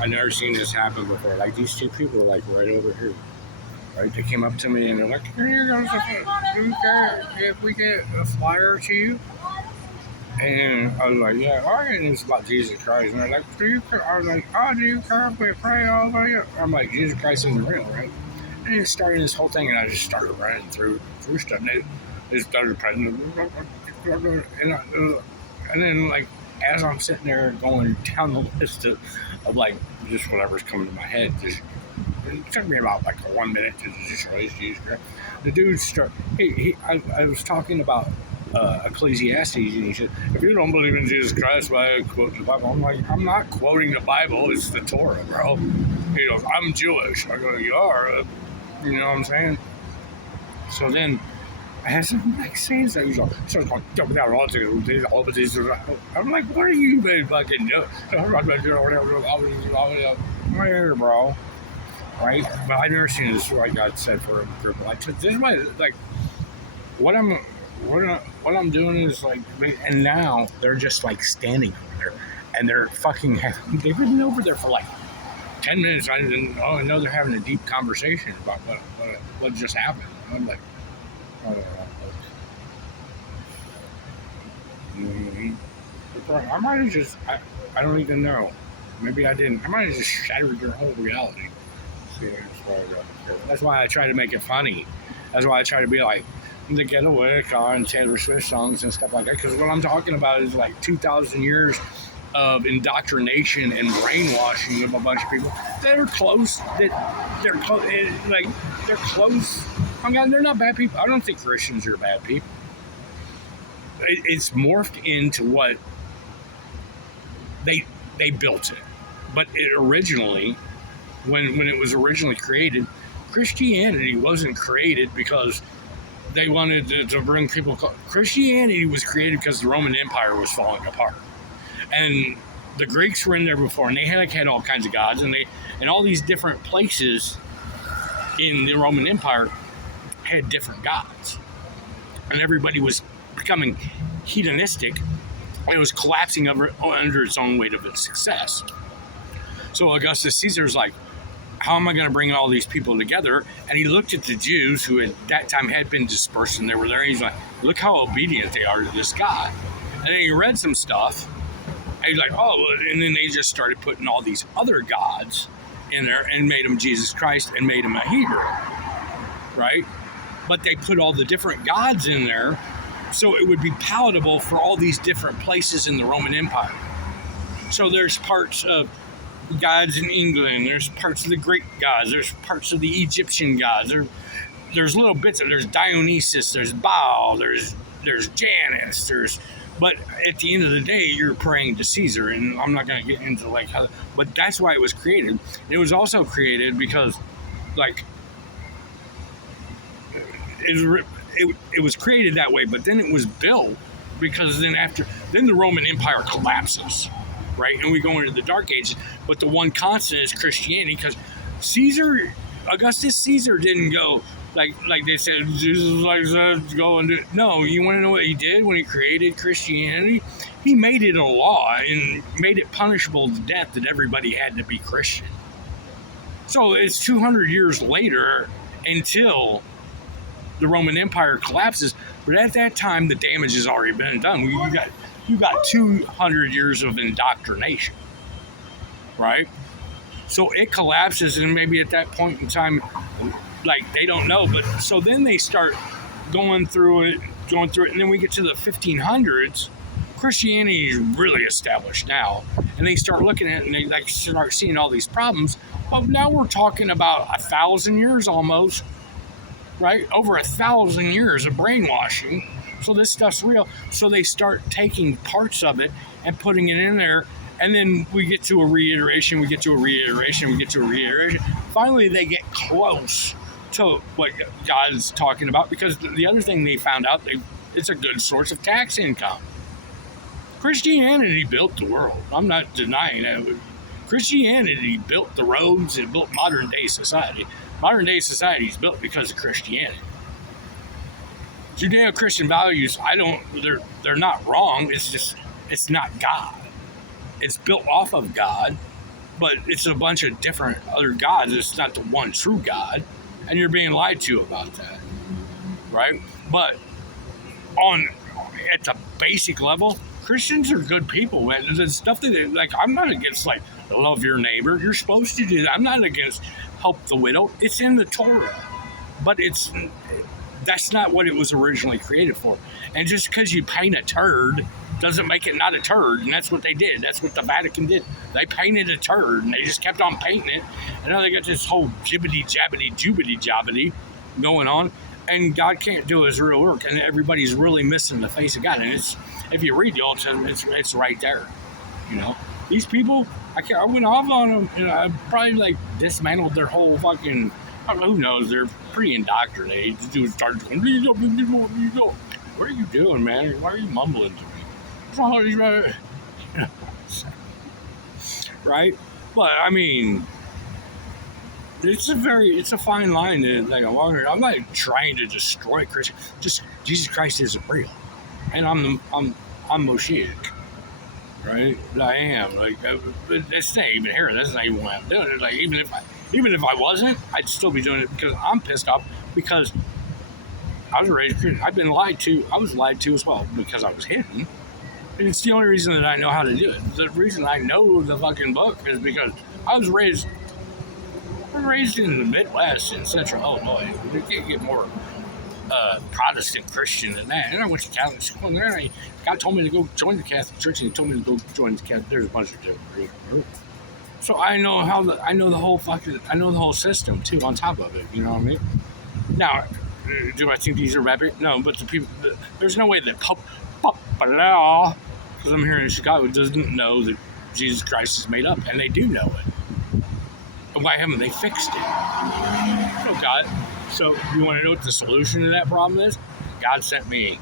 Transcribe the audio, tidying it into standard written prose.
I've never seen this happen before. Like, these two people are like right over here. Right? They came up to me and they're like, "Here goes do you care if we get a flyer to you?" And I was like, "Yeah, all right." And it's about Jesus Christ. And they're like, "Do you care?" I was like, "Oh, do you care if we pray all the way?" I'm like, "Jesus Christ isn't real, right?" And it started this whole thing, and I just started running through stuff. And they started praying, and then like as I'm sitting there going down the list of like just whatever's coming to my head, just it took me about like 1 minute to just realize Jesus Christ. The dude start. I was talking about Ecclesiastes, and he said, "If you don't believe in Jesus Christ, why quote the Bible?" I'm like, "I'm not quoting the Bible; it's the Torah, bro." He goes, "I'm Jewish." I go, "You are," you know what I'm saying? So then I had some like saying that he's like, "So jump down all this." I'm like, "What are you even fucking doing?" Where, bro? Right? But I've never seen this like God said for a group. Like this is my like what I'm doing is like, and now they're just like standing over there, and they're fucking they've been over there for like 10 minutes. I know they're having a deep conversation about what just happened. And I'm like, oh, I might have just I don't even know. Maybe I didn't. I might have just shattered their whole reality. That's why I try to make it funny. That's why I try to be like the Getaway Car and Taylor Swift songs and stuff like that. Because what I'm talking about is like 2,000 years of indoctrination and brainwashing of a bunch of people that are close. That they're like they're close. I mean, they're not bad people. I don't think Christians are bad people. It's morphed into what they built it, but it originally. When it was originally created, Christianity wasn't created because they wanted to bring people. Christianity was created because the Roman Empire was falling apart, and the Greeks were in there before, and they had all kinds of gods, and all these different places in the Roman Empire had different gods, and everybody was becoming hedonistic. And it was collapsing under its own weight of its success. So Augustus Caesar's like, how am I going to bring all these people together? And he looked at the Jews who at that time had been dispersed and they were there. And he's like, look how obedient they are to this God. And then he read some stuff. And he's like, oh, and then they just started putting all these other gods in there and made him Jesus Christ and made him a Hebrew, right? But they put all the different gods in there so it would be palatable for all these different places in the Roman Empire. So there's parts of gods in England, there's parts of the Greek gods, there's parts of the Egyptian gods, there's little bits of, there's Dionysus, there's Baal, there's Janus, but at the end of the day, you're praying to Caesar, and I'm not going to get into like how, but that's why it was created. It was also created because, like, it was created that way, but then it was built because then the Roman Empire collapses. Right, and we go into the Dark Ages, but the one constant is Christianity because Augustus Caesar didn't go like they said, Jesus likes us to go and do. No, you want to know what he did when he created Christianity? He made it a law and made it punishable to death that everybody had to be Christian. So it's 200 years later until the Roman Empire collapses, but at that time the damage has already been done. You got 200 years of indoctrination, right? So it collapses, and maybe at that point in time, like they don't know, but so then they start going through it, and then we get to the 1500s. Christianity is really established now, and they start looking at it, and they like start seeing all these problems. But now we're talking about 1,000 years almost, right? Over 1,000 years of brainwashing. So this stuff's real. So they start taking parts of it and putting it in there. And then we get to a reiteration. Finally, they get close to what God's talking about. Because the other thing they found out, it's a good source of tax income. Christianity built the world. I'm not denying that. Christianity built the roads. It built modern day society. Modern day society is built because of Christianity. Judeo-Christian values, they're not wrong. It's just, it's not God. It's built off of God, but it's a bunch of different other gods. It's not the one true God, and you're being lied to about that, right? But on at the basic level, Christians are good people, man. There's stuff that like I'm not against like love your neighbor. You're supposed to do that. I'm not against help the widow. It's in the Torah, but that's not what it was originally created for. And just because you paint a turd doesn't make it not a turd. And that's what they did. That's what the Vatican did. They painted a turd and they just kept on painting it. And now they got this whole jibbity jabbity jubity jobbity going on. And God can't do his real work. And everybody's really missing the face of God. And if you read the Old Testament, it's right there. You know, these people, I went off on them. You know, I probably like dismantled their whole fucking. I don't know, who knows? They're pretty indoctrinated. The dude started going, what are you doing, man? Why are you mumbling to me? Right? But I mean, it's a fine line to like a walk. I'm not trying to destroy Christian. Just Jesus Christ isn't real, and I'm Moshiach, right? I am like that's not even here. That's not even why I'm doing it. Like even if I wasn't, I'd still be doing it because I'm pissed off because I was raised Christian. I've been lied to. I was lied to as well because I was hidden. And it's the only reason that I know how to do it. The reason I know the fucking book is because I was raised in the Midwest in Central Illinois. You can't get more Protestant Christian than that. And I went to Catholic school, and there God told me to go join the Catholic Church, and he told me to go join the Catholic. There's a bunch of different groups. So I know the whole system too. On top of it, you know what I mean? Now, do I think these are rabbit? No, but the people. There's no way that because I'm here in Chicago doesn't know that Jesus Christ is made up, and they do know it. And why haven't they fixed it? Oh God. So you want to know what the solution to that problem is? God sent me.